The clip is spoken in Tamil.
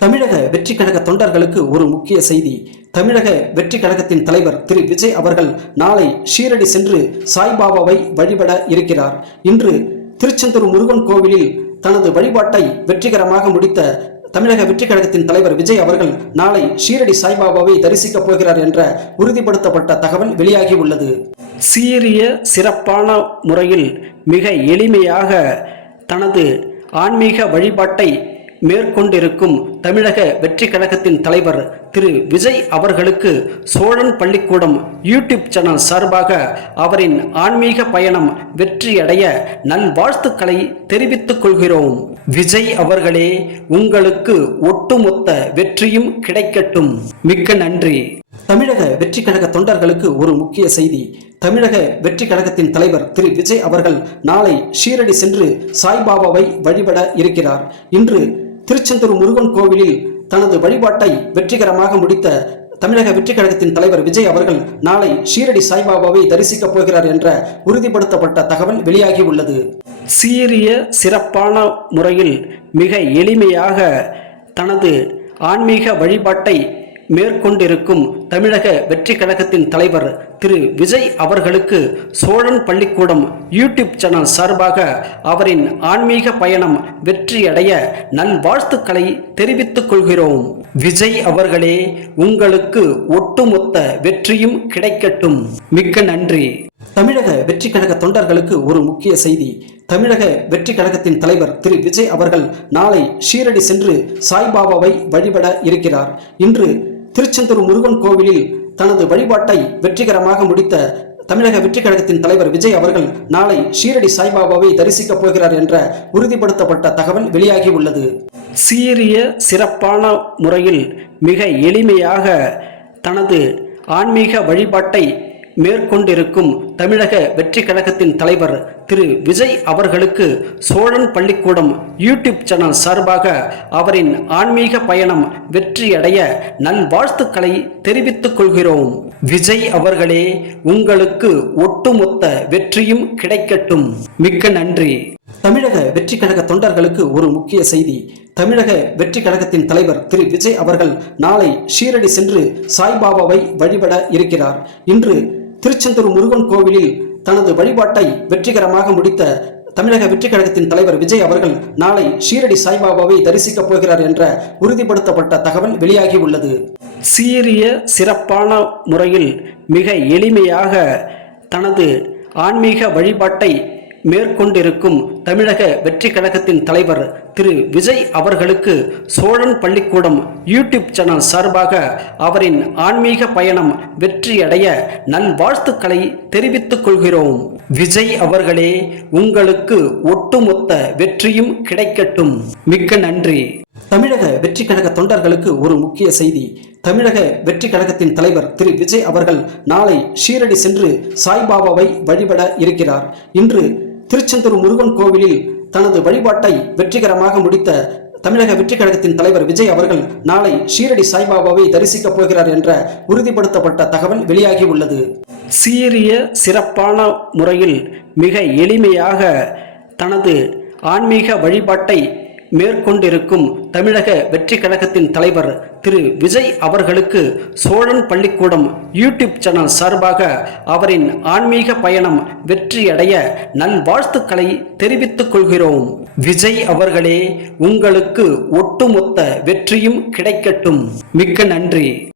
தமிழக வெற்றி கழக தொண்டர்களுக்கு ஒரு முக்கிய செய்தி. தமிழக வெற்றி கழகத்தின் தலைவர் திரு விஜய் அவர்கள் நாளை ஷீரடி சென்று சாய்பாபாவை வழிபட இருக்கிறார். இன்று திருச்செந்தூர் முருகன் கோவிலில் தனது வழிபாட்டை வெற்றிகரமாக முடித்த தமிழக வெற்றி கழகத்தின் தலைவர் விஜய் அவர்கள் நாளை ஷீரடி சாய்பாபாவை தரிசிக்கப் போகிறார் என்ற உறுதிப்படுத்தப்பட்ட தகவல் வெளியாகி உள்ளது. சீரிய சிறப்பான முறையில் மிக எளிமையாக தனது ஆன்மீக வழிபாட்டை மேற்கொண்டிருக்கும் தமிழக வெற்றி கழகத்தின் தலைவர் திரு விஜய் அவர்களுக்கு சோழன் பள்ளிக்கூடம் யூடியூப் சேனல் சார்பாக அவரின் ஆன்மீக பயணம் வெற்றியடைய நல்வாழ்த்துக்களை தெரிவித்துக் கொள்கிறோம். விஜய் அவர்களே, உங்களுக்கு ஒட்டுமொத்த வெற்றியும் கிடைக்கட்டும். மிக்க நன்றி. தமிழக வெற்றி கழக தொண்டர்களுக்கு ஒரு முக்கிய செய்தி. தமிழக வெற்றி கழகத்தின் தலைவர் திரு விஜய் அவர்கள் நாளை ஷீரடி சென்று சாய்பாபாவை வழிபட இருக்கிறார். இன்று திருச்செந்தூர் முருகன் கோவிலில் தனது வழிபாட்டை வெற்றிகரமாக முடித்த தமிழக வெற்றி கழகத்தின் தலைவர் விஜய் அவர்கள் நாளை ஷீரடி சாய்பாபாவை தரிசிக்கப் போகிறார் என்ற உறுதிப்படுத்தப்பட்ட தகவல் வெளியாகி உள்ளது. சீரிய சிறப்பான முறையில் மிக எளிமையாக தனது ஆன்மீக வழிபாட்டை மேற்கொண்டிருக்கும் தமிழக வெற்றி கழகத்தின் தலைவர் திரு விஜய் அவர்களுக்கு சோழன் பள்ளிக்கூடம் யூடியூப் சேனல் சார்பாக அவரின் ஆன்மீக பயணம் வெற்றியடைய நல்வாழ்த்துக்களை தெரிவித்துக் கொள்கிறோம். விஜய் அவர்களே, உங்களுக்கு ஒட்டுமொத்த வெற்றியும் கிடைக்கட்டும். மிக்க நன்றி. தமிழக வெற்றி கழக தொண்டர்களுக்கு ஒரு முக்கிய செய்தி. தமிழக வெற்றி கழகத்தின் தலைவர் திரு விஜய் அவர்கள் நாளை ஷீரடி சென்று சாய்பாபாவை வழிபட இருக்கிறார். இன்று திருச்செந்தூர் முருகன் கோவிலில் தனது வழிபாட்டை வெற்றிகரமாக முடித்த தமிழக வெற்றி கழகத்தின் தலைவர் விஜய் அவர்கள் நாளை ஷீரடி சாய்பாபாவை தரிசிக்கப் போகிறார் என்ற உறுதிப்படுத்தப்பட்ட தகவல் வெளியாகி உள்ளது. சீரிய சிறப்பான முறையில் மிக எளிமையாக தனது ஆன்மீக வழிபாட்டை மேற்கொண்டிருக்கும் தமிழக வெற்றி கழகத்தின் தலைவர் திரு விஜய் அவர்களுக்கு சோழன் பள்ளிக்கூடம் யூடியூப் சேனல் சார்பாக அவரின் ஆன்மீக பயணம் வெற்றியடைய நல்வாழ்த்துக்களை தெரிவித்துக் கொள்கிறோம். விஜய் அவர்களே, உங்களுக்கு ஒட்டுமொத்த வெற்றியும் கிடைக்கட்டும். மிக்க நன்றி. தமிழக வெற்றி கழக தொண்டர்களுக்கு ஒரு முக்கிய செய்தி. தமிழக வெற்றி கழகத்தின் தலைவர் திரு விஜய் அவர்கள் நாளை ஷீரடி சென்று சாய்பாபாவை வழிபட இருக்கிறார். இன்று திருச்செந்தூர் முருகன் கோவிலில் தனது வழிபாட்டை வெற்றிகரமாக முடித்த தமிழக வெற்றி கழகத்தின் தலைவர் விஜய் அவர்கள் நாளை ஷீரடி சாய்பாபாவை தரிசிக்கப் போகிறார் என்ற உறுதிப்படுத்தப்பட்ட தகவல் வெளியாகி உள்ளது. சீரிய சிறப்பான முறையில் மிக எளிமையாக தனது ஆன்மீக வழிபாட்டை மேற்கொண்டிருக்கும் தமிழக வெற்றி கழகத்தின் தலைவர் திரு விஜய் அவர்களுக்கு சோழன் பள்ளிக்கூடம் யூடியூப் சேனல் சார்பாக அவரின் ஆன்மீக பயணம் வெற்றியடைய நல்வாழ்த்துக்களை தெரிவித்துக் கொள்கிறோம். விஜய் அவர்களே, உங்களுக்கு ஒட்டுமொத்த வெற்றியும் கிடைக்கட்டும். மிக்க நன்றி. தமிழக வெற்றி கழக தொண்டர்களுக்கு ஒரு முக்கிய செய்தி. தமிழக வெற்றி கழகத்தின் தலைவர் திரு விஜய் அவர்கள் நாளை ஷீரடி சென்று சாய்பாபாவை வழிபட இருக்கிறார். இன்று திருச்செந்தூர் முருகன் கோவிலில் தனது வழிபாட்டை வெற்றிகரமாக முடித்த தமிழக வெற்றி கழகத்தின் தலைவர் விஜய் அவர்கள் நாளை ஷீரடி சாய்பாபாவை தரிசிக்கப் போகிறார் என்ற உறுதிப்படுத்தப்பட்ட தகவல் வெளியாகி உள்ளது. சீரிய சிறப்பான முறையில் மிக எளிமையாக தனது ஆன்மீக வழிபாட்டை மேற்கொண்டிருக்கும் தமிழக வெற்றி கழகத்தின் தலைவர் திரு விஜய் அவர்களுக்கு சோழன் பள்ளிக்கூடம் யூடியூப் சேனல் சார்பாக அவரின் ஆன்மீக பயணம் வெற்றியடைய நல்வாழ்த்துக்களை தெரிவித்துக் கொள்கிறோம். விஜய் அவர்களே, உங்களுக்கு ஒட்டுமொத்த வெற்றியும் கிடைக்கட்டும். மிக்க நன்றி.